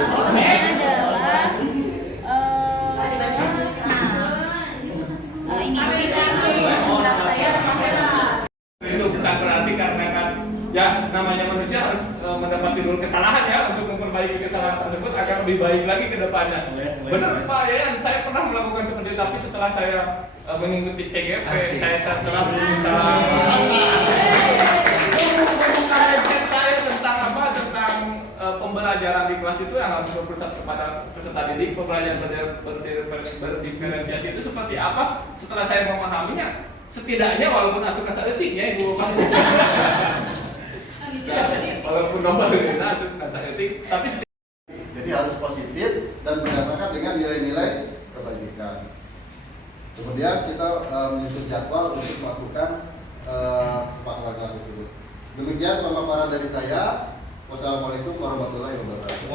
adalah ini visi misi tentang saya sama Vera. Itu bukan berarti karena kan ya namanya manusia harus mendapat timbul kesalahan ya untuk memperbaiki kesalahan tersebut agar lebih baik lagi ke depannya. Benar Pak Yayan, saya pernah melakukan seperti itu, tapi setelah saya mengikuti CGP, saya setelah berusaha mindset saya tentang apa, tentang pembelajaran di kelas itu yang harus berpusat kepada peserta didik, pembelajaran berdiferensiasi itu seperti apa. Setelah saya memahaminya, setidaknya walaupun asup-asup etiknya Ibu walaupun nomor asup-asup etik, tapi jadi harus positif dan berdasarkan dengan nilai-nilai kebajikan. Kemudian kita menyusun jadwal untuk melakukan kesepakatan kelas tersebut. Demikian pemaparan dari saya. Wassalamualaikum warahmatullahi wabarakatuh.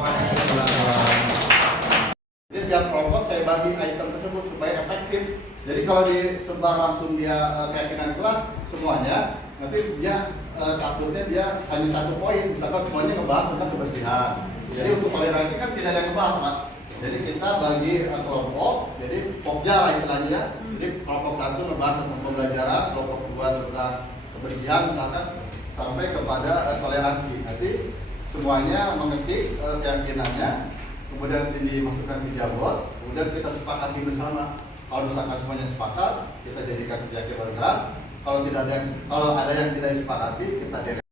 Jadi tiap kelompok saya bagi item tersebut supaya efektif. Jadi kalau disebar langsung dia keyakinan kelas semuanya, nanti dia takutnya dia hanya satu poin, misalkan semuanya ngebahas tentang kebersihan. Jadi untuk toleransi kan tidak ada yang ngebahas, Pak. Jadi kita bagi kelompok, jadi pokja lah istilahnya. Jadi kelompok satu ngebahas tentang pembelajaran, kelompok kedua tentang kebersihan misalkan sampai kepada toleransi. Nanti semuanya mengetik keyakinannya, kemudian nanti dimasukkan di jamrot, kemudian kita sepakati bersama. Kalau misalkan semuanya sepakat, kita jadikan keyakinan kelas. Kalau ada yang tidak disepakati, kita jadikan.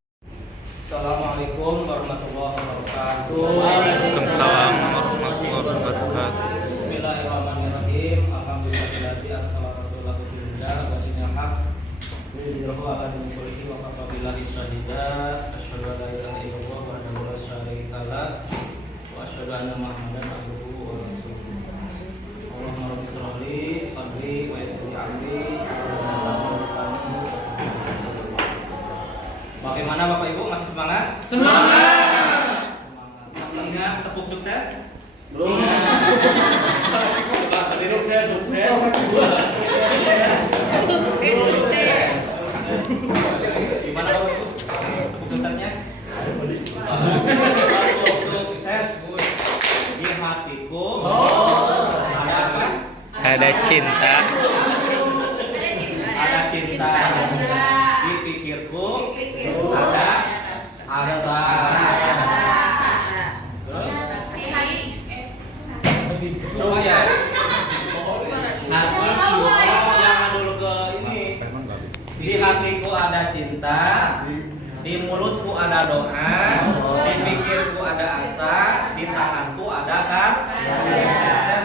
Assalamualaikum warahmatullahi wabarakatuh. Waalaikumsalam warahmatullahi wabarakatuh. Bismillahirrahmanirrahim. Alhamdulillahilladzi arsala rasulahu bil huda wa dinil haq liyudhhirahu 'ala dini kullihi wa kafa billahi shahida. Asyhadu an la ilaha illallah wahdahu la syarika lah wa asyhadu anna Muhammadan abduhu wa rasuluh. Allahumma rabbi shrah li sadri wa yassir li amri wa lisani. Bagaimana Bapak Ibu, masih semangat? semangat. Masih ingat tepuk sukses? Belum. Sukses. Gimana Bapak Ibu? Tepuk suksesnya? Sukses. Di hatiku ada apa? Ada cinta. Ada cinta. Di pikirku ada asa. Coba ya. Jangan dulu ke ini. Di hatiku ada cinta, di mulutku ada doa, di pikirku ada asa, di tanganku ada kan.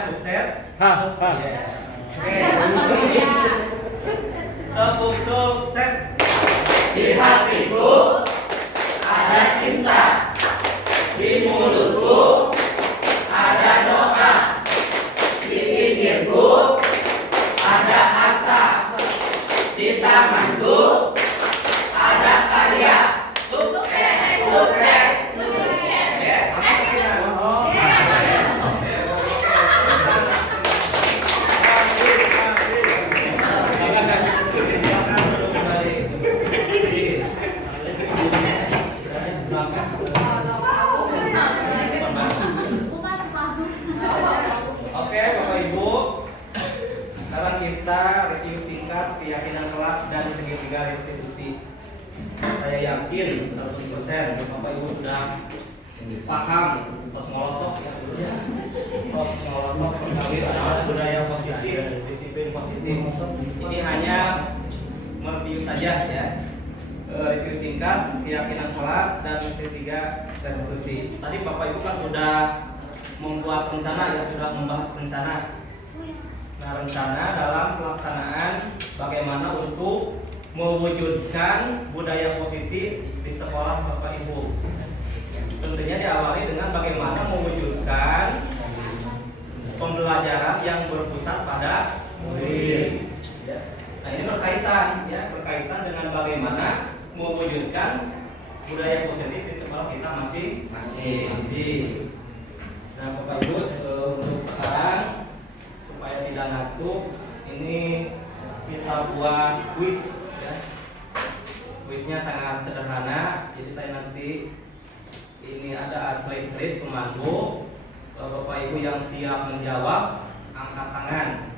Sukses. Oke. Tepuk sukses. Di hatiku ada cinta, di mulutku ada doa, di pikirku ada asa, di tanganku ada karya. Sukses. Oke Bapak Ibu, sekarang kita review singkat keyakinan kelas dan segitiga restitusi. Saya yakin 100% Bapak Ibu sudah paham tos molotov ya dulu ya. Tos molotov terkait dengan budaya positif, disiplin positif. Ini hanya mereview saja ya. Review singkat keyakinan kelas dan segitiga restitusi. Tadi Bapak Ibu kan sudah membuat rencana ya, sudah membahas rencana. Nah, rencana dalam pelaksanaan bagaimana untuk mewujudkan budaya positif di sekolah Bapak Ibu. Tentunya diawali dengan bagaimana mewujudkan pembelajaran yang berpusat pada murid. Nah, ini berkaitan berkaitan dengan bagaimana mewujudkan budaya positif di sekolah kita masing-masing. Nah, Bapak Ibu, untuk sekarang supaya tidak ngantuk, ini kita buat kuis ya. Kuisnya sangat sederhana, jadi saya nanti ini ada slide-slide pemandu. Bapak Ibu yang siap menjawab, angkat tangan.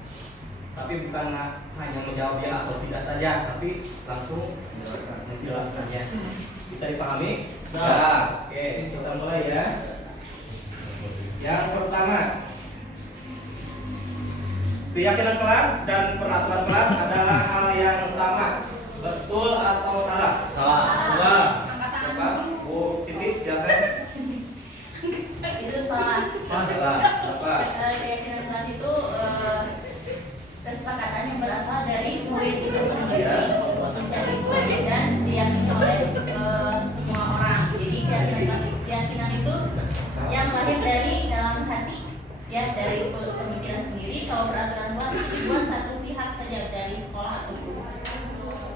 Tapi bukan hanya menjawab ya atau tidak saja, tapi langsung menjelaskannya. Bisa dipahami? Bisa. Oke, kita mulai ya. Yang pertama, keyakinan kelas dan peraturan kelas adalah hal yang sama. Betul atau salah? Salah. Salah. Bapak, Bu Siti, silakan. Itu salah. Salah. Bapak. Keyakinan kelas itu kesepakatan yang berasal dari murid itu sendiri, bisa diikuti dan diyakini oleh semua orang. Jadi keyakinan itu yang lahir dari dalam hati, ya, dari pemikiran sendiri. Kalau peraturan kelas itu dibuat satu pihak saja dari sekolah atau guru.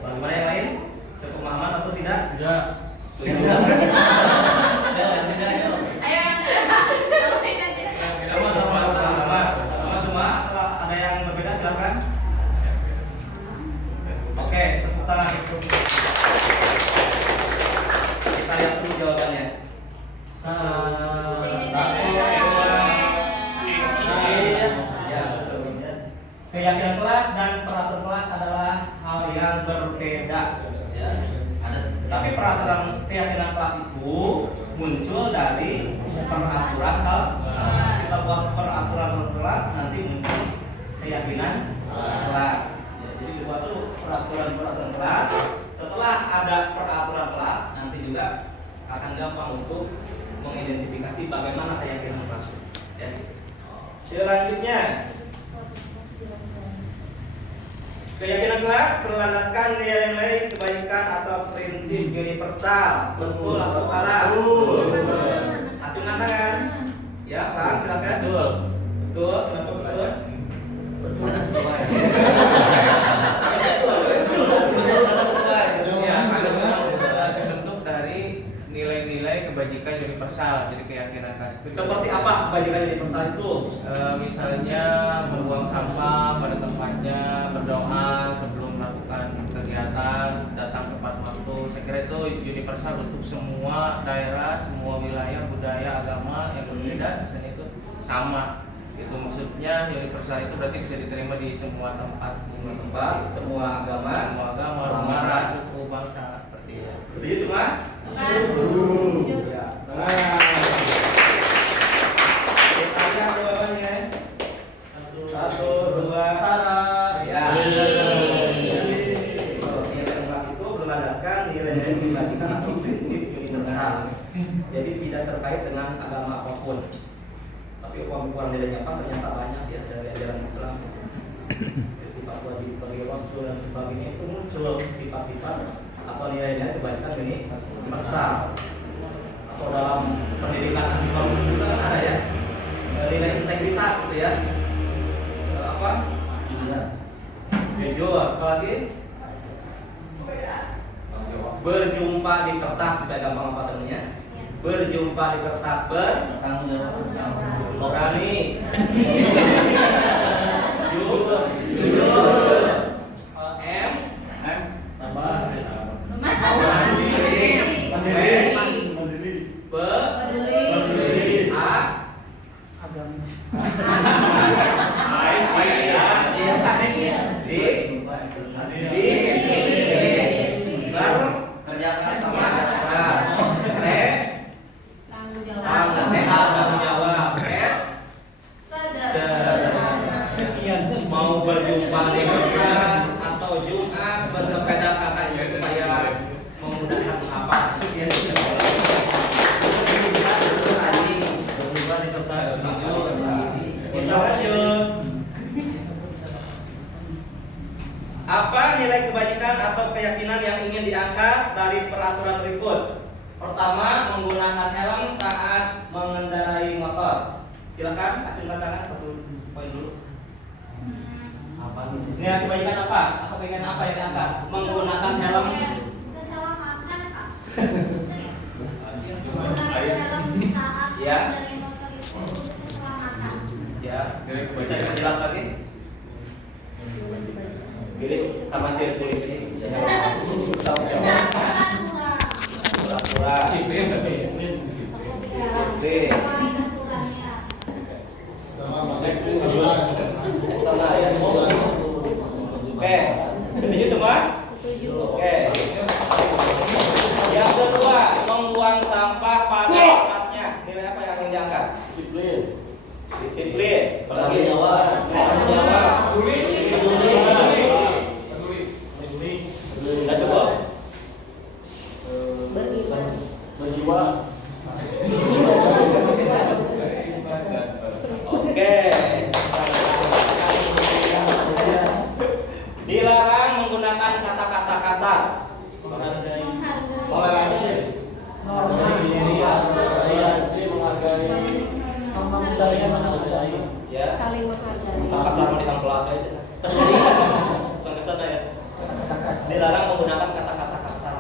Bagaimana yang lain? Sepemahaman atau tidak? Tidak. Ayo, Sama-sama. Sama semua atau ada yang berbeda silakan. Oke, tepuk tangan. Kita lihat dulu jawabannya. Ya, betul. Keyakinan kelas dan peraturan kelas adalah hal yang berbeda. Ya. Tapi peraturan keyakinan kelas itu muncul dari peraturan kelas. Kita buat peraturan kelas, nanti muncul keyakinan kelas. Ya, jadi dibuat dulu peraturan kelas. Setelah ada peraturan kelas, nanti juga akan gampang untuk mengidentifikasi bagaimana keyakinan kelas. Ya. Selanjutnya, keyakinan kelas berlandaskan nilai-nilai kebaikan atau prinsip universal. Betul atau salah? Acungan tangan. Ya, Pak, silakan. Betul. Betul, kenapa betul? Karena sesuai. Betul. Betul karena sesuai. Ya, karena terbentuk dari nilai-nilai kebajikan universal. Jadi keyakinan kelas itu Seperti apa kebajikan universal itu? Misalnya membuang sampah pada tempatnya, berdoa sebelum melakukan kegiatan, datang tepat waktu. Saya kira itu universal untuk semua daerah, semua wilayah, budaya, agama yang berbeda. Misalnya itu sama. Itu maksudnya universal itu berarti bisa diterima di semua tempat, Semua agama. semua ras, suku, bangsa seperti itu. Setuju semua? Ya. Kita lihat jawabannya. 1, 2, ya. Nilai kelas itu berlandaskan nilai-nilai kebajikan atau prinsip universal. Jadi tidak terkait dengan agama apapun. Tapi ukuran nilainya apa ternyata banyak ya dari ajaran Islam. Sifat wajib bagi Rasul dan sebagainya itu muncul sifat-sifat atau nilai-nilai kebajikan ini universal. Atau dalam pendidikan anti itu kan ada ya nilai integritas gitu ya. Apa? Jujur, apalagi berjumpa di kertas supaya gampang apa temennya. Berjumpa di kertas berani. Jujur. Kerjakan sama. tanggung jawab. Mau berjumpa di kertas atau Jumat bersepeda kakaknya supaya memudahkan apa? Berjumpa di kertas. Kita lanjut. Apa nilai kebajikan atau keyakinan yang ingin diangkat dari peraturan berikut? Pertama, menggunakan helm saat mengendarai motor. Silakan acungkan tangan satu poin dulu. Nilai kebajikan apa? Atau keyakinan apa yang diangkat? Menggunakan helm. Keselamatan, Pak. Ya. Keselamatan. Ya. Bisa diperjelas lagi? Pilih sama si polisi. Tahu jawab. Pura-pura. Oke. nilai apa yang akan diangkat? Disiplin. Disiplin. Apalagi? Tanggung jawab. Tanggung jawab. Sudah cukup? Berjiwa. Oke. Dilarang menggunakan kata-kata kasar. Toleransi. Ya. Saling menghargai. Kasar mau di kelas aja. Bukan kesana ya. Dilarang menggunakan kata-kata kasar.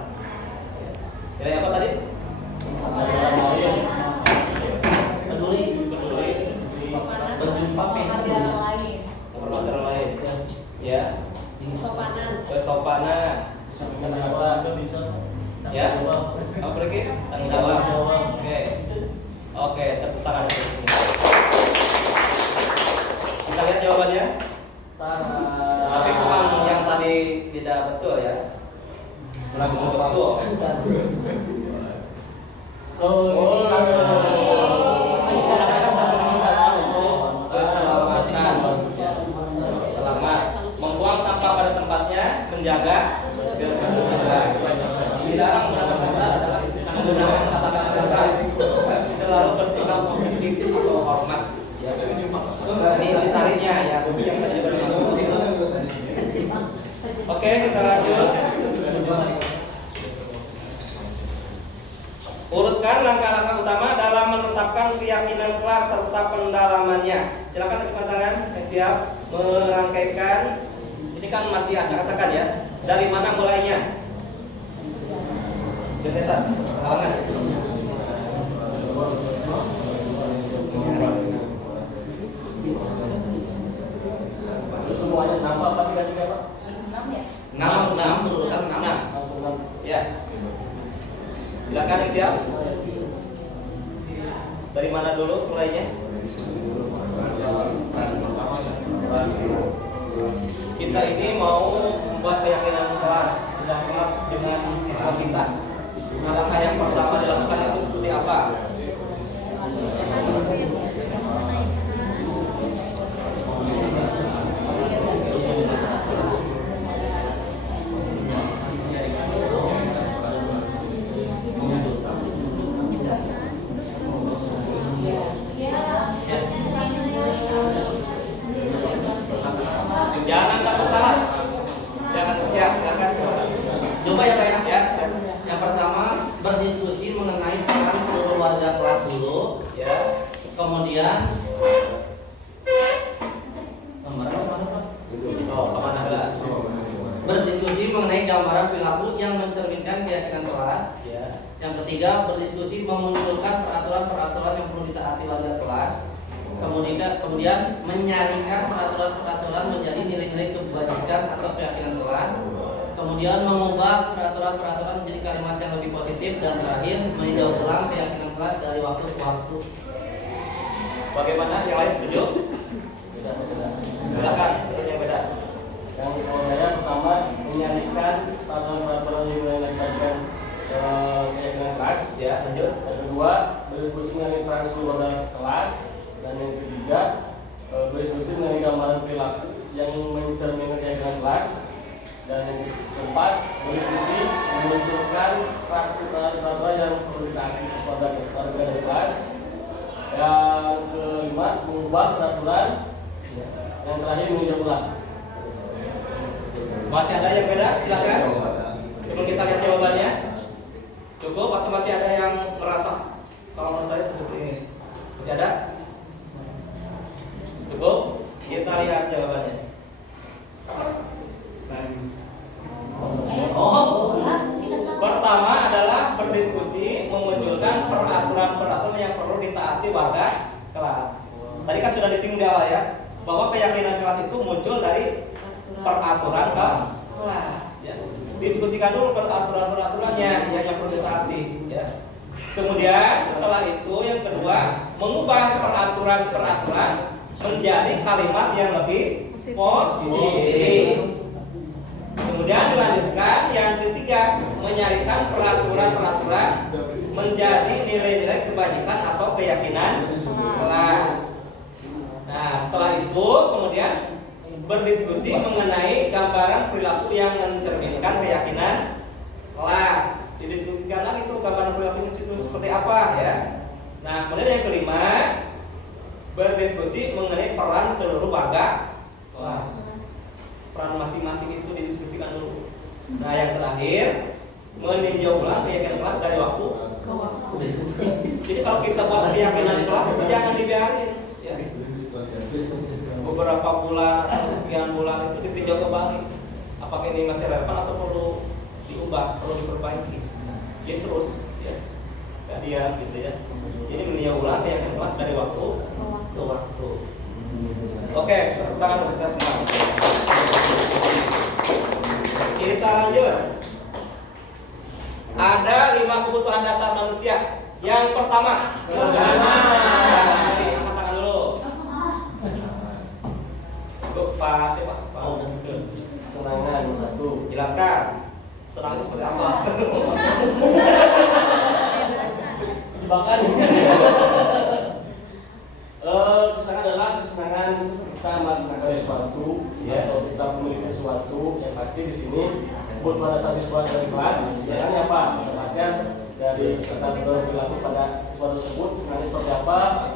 Nilai apa tadi? Peduli. Peduli. Berjumpa Menghargai orang lain. Menghormati orang lain. Ya. Sopanan. Kesopanan. Ya. Apa lagi? Tanggung jawab. Oke. Oke, tepuk tangan untuk semua. Kita lihat jawabannya. Tapi bukan yang tadi tidak betul ya. Betul. Menggunakan kata-kata untuk keselamatan. Selamat. Membuang sampah pada tempatnya, menjaga kebersihan. Dilarang menggunakan kata adalah menggunakan kata-kata kasar. Selalu bersikap positif atau hormat. Ini intisarinya ya, yang tadi bermaksud. Oke, kita lanjut. Urutkan langkah-langkah utama dalam menetapkan keyakinan kelas serta pendalamannya. Silakan tekan tangan yang siap merangkaikan. Ini kan masih acak-acakan ya. Dari mana mulainya? Jendeta, halangan. Semuanya nama apa tiga-tiga Pak? 6 ya? 6 berurutan 6. Ya. Silakan yang siap. Dari mana dulu mulainya? Kita ini mau membuat keyakinan kelas dengan siswa kita. Nah, langkah yang pertama dilakukan itu seperti apa? Jangan takut salah. Jangan ya, silakan. Coba ya Pak ya. Ya. Yang pertama berdiskusi mengenai peran seluruh warga kelas dulu. Ya. Kemudian gambaran mana Pak? Oh, kemana lah? Berdiskusi mengenai gambaran perilaku yang mencerminkan keyakinan kelas. Ya. Yang ketiga berdiskusi memunculkan peraturan-peraturan yang perlu ditaati warga kelas. Kemudian menyaringkan peraturan-peraturan menjadi nilai-nilai kebajikan atau keyakinan kelas. Kemudian mengubah peraturan-peraturan menjadi kalimat yang lebih positif, dan terakhir meninjau ulang keyakinan kelas dari waktu ke waktu. Bagaimana? Yang lain setuju? Silakan, yang beda. Yang saya pertama menyaringkan peraturan-peraturan yang mengakibatkan keyakinan kelas. Ya, lanjut. Yang kedua berdiskusi mengenai peran seluruh warga kelas. Dan yang ketiga berdiskusi mengenai gambaran perilaku yang mencerminkan keyakinan kelas. Dan yang keempat berdiskusi memunculkan peraturan yang perlu ditaati warga dari kelas. Yang kelima mengubah peraturan. Yang terakhir meninjau ulang. Masih ada yang beda? Silakan. Sebelum kita lihat jawabannya, cukup atau masih ada yang merasa? Kalau menurut saya seperti ini, masih ada? Cukup? Kita lihat jawabannya. Pertama adalah berdiskusi memunculkan peraturan-peraturan yang perlu ditaati warga kelas. Tadi kan sudah disinggung di awal ya, bahwa keyakinan kelas itu muncul dari peraturan ke kelas. Ya. Diskusikan dulu peraturan-peraturannya yang perlu ditaati. Ya. Kemudian setelah itu yang kedua mengubah peraturan-peraturan menjadi kalimat yang lebih positif. Kemudian dilanjutkan yang ketiga menyaringkan peraturan-peraturan menjadi nilai-nilai kebajikan atau keyakinan kelas. Nah, setelah itu kemudian berdiskusi mengenai gambaran perilaku yang mencerminkan keyakinan kelas. Didiskusikan lagi tuh gambaran perilaku itu seperti apa ya. Nah, kemudian yang kelima, berdiskusi mengenai peran seluruh warga kelas. Peran masing-masing itu didiskusikan dulu. Nah, yang terakhir, meninjau ulang keyakinan kelas dari waktu ke waktu. Jadi kalau kita buat keyakinan kelas itu jangan dibiarin ya. Beberapa bulan atau sekian bulan itu ditinjau kembali. Apakah ini masih relevan atau perlu diubah, perlu diperbaiki. Ya terus ya. Gak diam gitu ya. Jadi meninjau ulang keyakinan kelas dari waktu ke waktu. Oke, tepuk tangan untuk kita semua. Kita lanjut. Ada 5 kebutuhan dasar manusia. Yang pertama, angkat tangan dulu. Pak, siapa? Pak. Kesenangan satu. Jelaskan. Senang itu seperti apa? Jebakan. Kesenangan adalah kesenangan kita melaksanakan sesuatu atau kita memiliki sesuatu yang pasti di sini buat pada siswa dari kelas. Kesenangannya apa? Artinya dari kita berperilaku pada siswa tersebut kesenangannya seperti apa?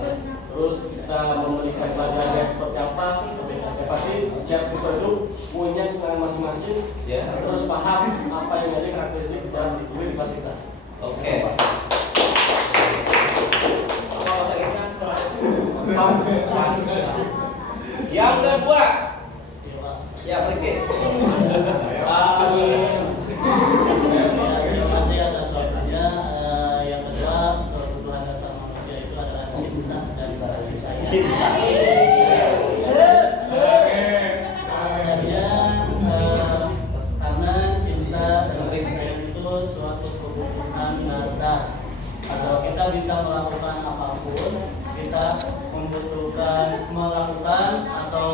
Terus kita memberikan pelajarannya seperti apa? Yang pasti setiap siswa itu punya kesenangan masing-masing. Terus paham apa yang jadi karakteristik dan dipilih di kelas kita. Oke. Yang kedua, ya berikut. Terima kasih atas waktunya. Yang kedua, kebutuhan dasar manusia itu adalah cinta dan kasih sayang. Karena cinta dan kasih sayang itu suatu kebutuhan dasar. Atau kita bisa melakukan apapun, kita membutuhkan melakukan atau